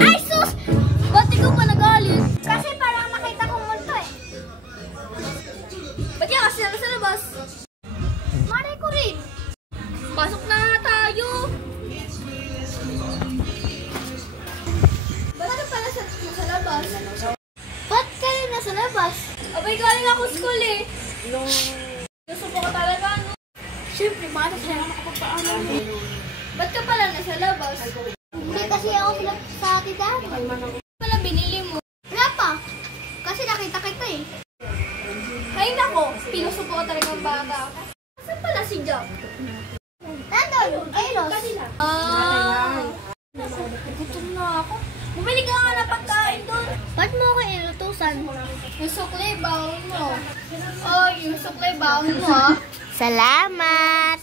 Ay, sus! Ba't ikaw pa nagalit? Kasi parang nakita kong multo eh. Ba't yan kasi sa labas? Maray ko rin. Pasok na tayo. Ba't ka pala sa labas? Ba't ka rin nasa labas? Abay, galing ako school eh. Gusto ko ka talaga, no? Siyempre, bakit siya nakapagpaano mo? Ba't ka pala nasa labas? Hindi kasi ako sa tindahan. Pala binili mo? Wala pa. Kasi nakita kita eh. Ay nako, pinusupo ko talaga ang bata. Saan pala si Jack? Nandun, Eros. Gutom na ako. Bumili ka nga na pagkain doon. Ba't mo ako inutusan? Yung suklay baon mo. Oh, yung suklay baon mo ha. Salamat!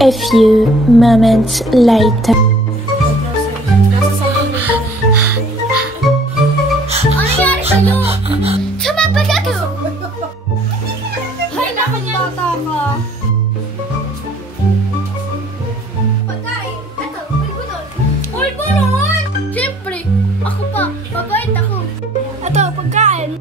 A few moments later. Ano nangyari sa'yo? Sumapag ako! Hay, nakong bata ka. Pagkain. Ito, pulbunon. Pulbunon! Siyempre, ako pa. Mabait ako. Ito, pagkain.